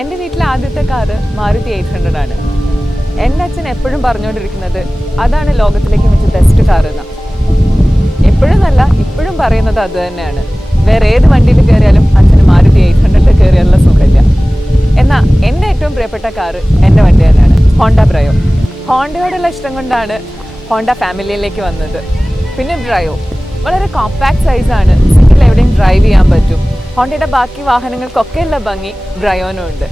എൻ്റെ വീട്ടിലെ ആദ്യത്തെ കാറ് മാരുതി 800 ആണ്. എൻ്റെ അച്ഛൻ എപ്പോഴും പറഞ്ഞുകൊണ്ടിരിക്കുന്നത് അതാണ് ലോകത്തിലേക്ക് വെച്ച ബെസ്റ്റ് കാർ എന്നാണ്. എപ്പോഴും നല്ല ഇപ്പോഴും പറയുന്നത് അത് തന്നെയാണ്. വേറെ ഏത് വണ്ടിയിൽ കയറിയാലും അച്ഛന് മാരുതി 800 കയറിയാലുള്ള സുഖമില്ല. എന്നാൽ എൻ്റെ ഏറ്റവും പ്രിയപ്പെട്ട കാറ് എൻ്റെ വണ്ടി തന്നെയാണ്, ഹോണ്ട ബ്രയോ. ഹോണ്ടയോടുള്ള ഇഷ്ടം കൊണ്ടാണ് ഹോണ്ട ഫാമിലിയിലേക്ക് വന്നത്. പിന്നെ ബ്രയോ വളരെ കോമ്പാക്ട് സൈസാണ്, സിറ്റിയിൽ എവിടെയും ഡ്രൈവ് ചെയ്യാൻ പറ്റും. ഹോണ്ടയുടെ ബാക്കി വാഹനങ്ങൾക്കൊക്കെയുള്ള ഭംഗി ബ്രയോനും ഉണ്ട്.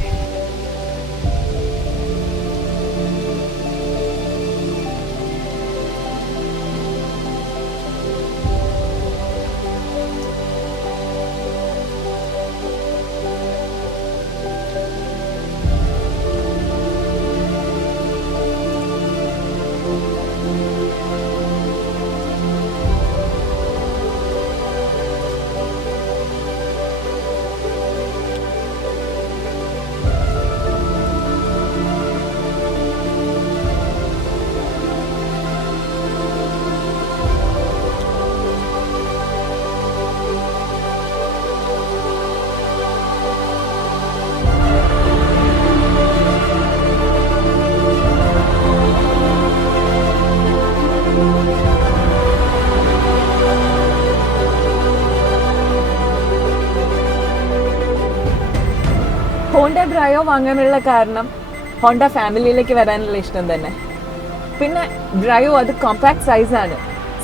ഹോണ്ട ബ്രയോ വാങ്ങാനുള്ള കാരണം ഹോണ്ട ഫാമിലിയിലേക്ക് വരാനുള്ള ഇഷ്ടം തന്നെ. പിന്നെ ബ്രയോ അത് കോമ്പാക്ട് സൈസാണ്,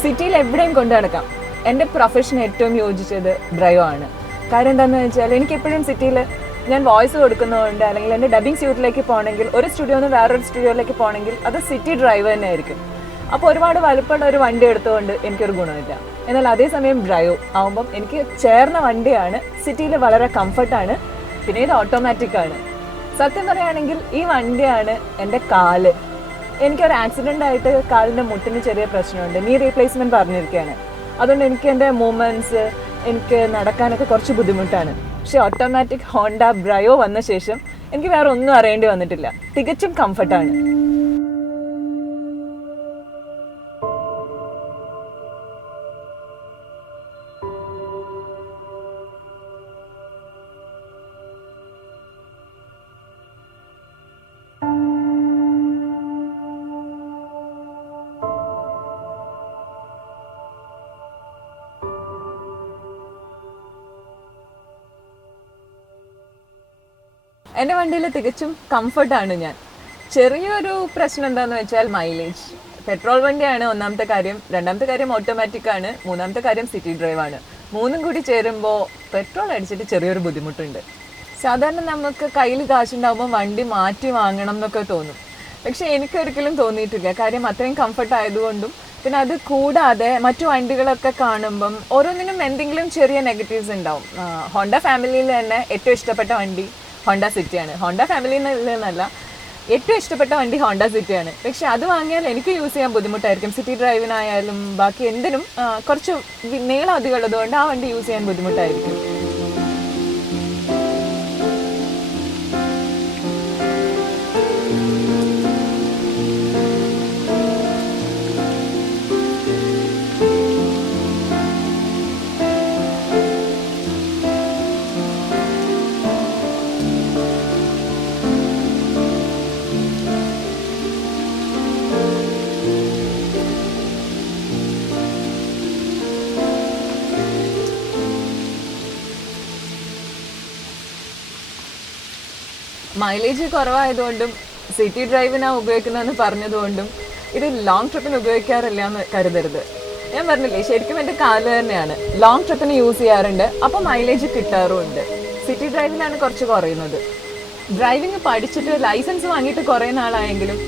സിറ്റിയിൽ എവിടെയും കൊണ്ടു നടക്കാം. എൻ്റെ പ്രൊഫഷന് ഏറ്റവും യോജിച്ചത് ബ്രയോ ആണ്. കാര്യം എന്താണെന്ന് വെച്ചാൽ എനിക്കെപ്പോഴും സിറ്റിയിൽ ഞാൻ വോയിസ് കൊടുക്കുന്നതുകൊണ്ട്, അല്ലെങ്കിൽ എൻ്റെ ഡബിങ് സ്യൂട്ടിലേക്ക് പോകണമെങ്കിൽ ഒരു സ്റ്റുഡിയോയിൽ നിന്ന് വേറൊരു സ്റ്റുഡിയോയിലേക്ക് പോകണമെങ്കിൽ അത് സിറ്റി ഡ്രൈവ് തന്നെ ആയിരിക്കും. അപ്പോൾ ഒരുപാട് വലുപ്പമുള്ള ഒരു വണ്ടി എടുത്തുകൊണ്ട് എനിക്കൊരു ഗുണമില്ല. എന്നാൽ അതേസമയം ബ്രയോ ആകുമ്പം എനിക്ക് ചേർന്ന വണ്ടിയാണ്, സിറ്റിയിൽ വളരെ കംഫർട്ടാണ്. പിന്നെ ഇത് ഓട്ടോമാറ്റിക് ആണ്. സത്യം പറയുകയാണെങ്കിൽ ഈ വണ്ടിയാണ് എൻ്റെ കാല്. എനിക്കൊരു ആക്സിഡൻ്റ് ആയിട്ട് കാലിൻ്റെ മുട്ടിന് ചെറിയ പ്രശ്നമുണ്ട്, നീ റീപ്ലേസ്മെൻറ്റ് പറഞ്ഞിരിക്കുകയാണ്. അതുകൊണ്ട് എനിക്ക് എൻ്റെ മൂവ്മെൻറ്റ്സ്, എനിക്ക് നടക്കാനൊക്കെ കുറച്ച് ബുദ്ധിമുട്ടാണ്. പക്ഷേ ഓട്ടോമാറ്റിക് ഹോണ്ട ബ്രയോ വന്ന ശേഷം എനിക്ക് വേറെ ഒന്നും അറിയേണ്ടി വന്നിട്ടില്ല, തികച്ചും കംഫർട്ടാണ്. എൻ്റെ വണ്ടിയിൽ തികച്ചും കംഫർട്ടാണ് ഞാൻ. ചെറിയൊരു പ്രശ്നം എന്താണെന്ന് വെച്ചാൽ മൈലേജ്. പെട്രോൾ വണ്ടിയാണ് ഒന്നാമത്തെ കാര്യം, രണ്ടാമത്തെ കാര്യം ഓട്ടോമാറ്റിക് ആണ്, മൂന്നാമത്തെ കാര്യം സിറ്റി ഡ്രൈവ് ആണ്. മൂന്നും കൂടി ചേരുമ്പോൾ പെട്രോൾ അടിച്ചിട്ട് ചെറിയൊരു ബുദ്ധിമുട്ടുണ്ട്. സാധാരണ നമുക്ക് കയ്യിൽ കാശുണ്ടാകുമ്പോൾ വണ്ടി മാറ്റി വാങ്ങണം എന്നൊക്കെ തോന്നും. പക്ഷേ എനിക്കൊരിക്കലും തോന്നിയിട്ടില്ല. കാര്യം അത്രയും കംഫർട്ട് ആയതുകൊണ്ടും, പിന്നെ അത് കൂടാതെ മറ്റു വണ്ടികളൊക്കെ കാണുമ്പം ഓരോന്നിനും എന്തെങ്കിലും ചെറിയ നെഗറ്റീവ്സ് ഉണ്ടാവും. ഹോണ്ട ഫാമിലിയിൽ തന്നെ ഏറ്റവും ഇഷ്ടപ്പെട്ട വണ്ടി ഹോണ്ട സിറ്റിയാണ്. ഹോണ്ട ഫാമിലിയിൽ നിന്നല്ല, ഏറ്റവും ഇഷ്ടപ്പെട്ട വണ്ടി ഹോണ്ട സിറ്റിയാണ്. പക്ഷെ അത് വാങ്ങിയാൽ എനിക്ക് യൂസ് ചെയ്യാൻ ബുദ്ധിമുട്ടായിരിക്കും. സിറ്റി ഡ്രൈവിനായാലും ബാക്കി എന്തിനും കുറച്ച് നീളം അധികം ഉള്ളതുകൊണ്ട് ആ വണ്ടി യൂസ് ചെയ്യാൻ ബുദ്ധിമുട്ടായിരിക്കും. മൈലേജ് കുറവായതുകൊണ്ടും സിറ്റി ഡ്രൈവിനാണ് ഉപയോഗിക്കുന്നതെന്ന് പറഞ്ഞതുകൊണ്ടും ഇത് ലോങ് ട്രിപ്പിന് ഉപയോഗിക്കാറില്ല എന്ന് കരുതരുത്. ഞാൻ പറഞ്ഞില്ലേ, ശരിക്കും എൻ്റെ കാല് തന്നെയാണ്. ലോങ് ട്രിപ്പിന് യൂസ് ചെയ്യാറുണ്ട്, അപ്പോൾ മൈലേജ് കിട്ടാറുമുണ്ട്. സിറ്റി ഡ്രൈവിനാണ് കുറച്ച് കുറയുന്നത്. ഡ്രൈവിങ് പഠിച്ചിട്ട് ലൈസൻസ് വാങ്ങിയിട്ട് കുറേ നാളായെങ്കിലും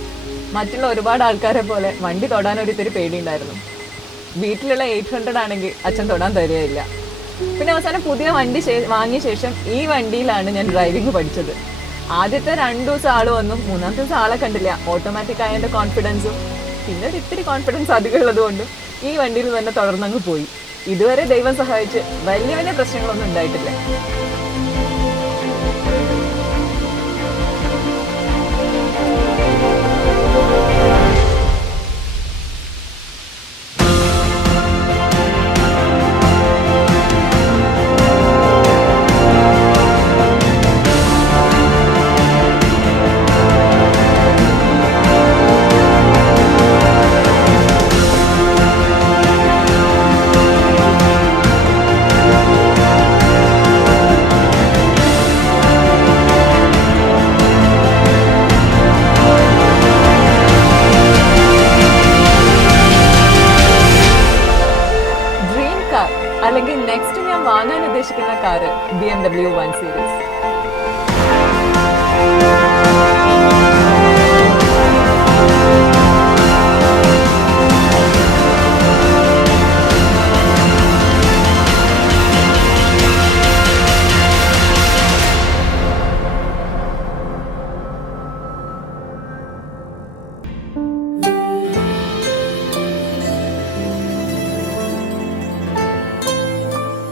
മറ്റുള്ള ഒരുപാട് ആൾക്കാരെ പോലെ വണ്ടി തൊടാനൊരു ഇത്തിരി പേടിയുണ്ടായിരുന്നു. വീട്ടിലുള്ള 800 ആണെങ്കിൽ അച്ഛൻ തൊടാൻ തരികയില്ല. പിന്നെ അവസാനം പുതിയ വണ്ടി വാങ്ങിയ ശേഷം ഈ വണ്ടിയിലാണ് ഞാൻ ഡ്രൈവിങ് പഠിച്ചത്. ആദ്യത്തെ 2 ദിവസം ആള് വന്നു, മൂന്നാമത്തെ ദിവസം ആളെ കണ്ടില്ല. ഓട്ടോമാറ്റിക് ആയതിൻ്റെ കോൺഫിഡൻസും പിന്നെ ഒരു ഇത്തിരി കോൺഫിഡൻസ് അധികം ഉള്ളതുകൊണ്ടും ഈ വണ്ടിയിൽ തന്നെ തുടർന്നങ്ങ് പോയി. ഇതുവരെ ദൈവം സഹായിച്ച് വലിയ വലിയ പ്രശ്നങ്ങളൊന്നും ഉണ്ടായിട്ടില്ല.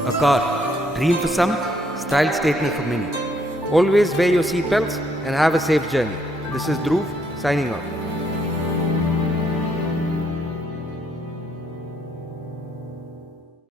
A car, dream for some, style statement for many. Always wear your seatbelts and have a safe journey. This is Dhruv signing off.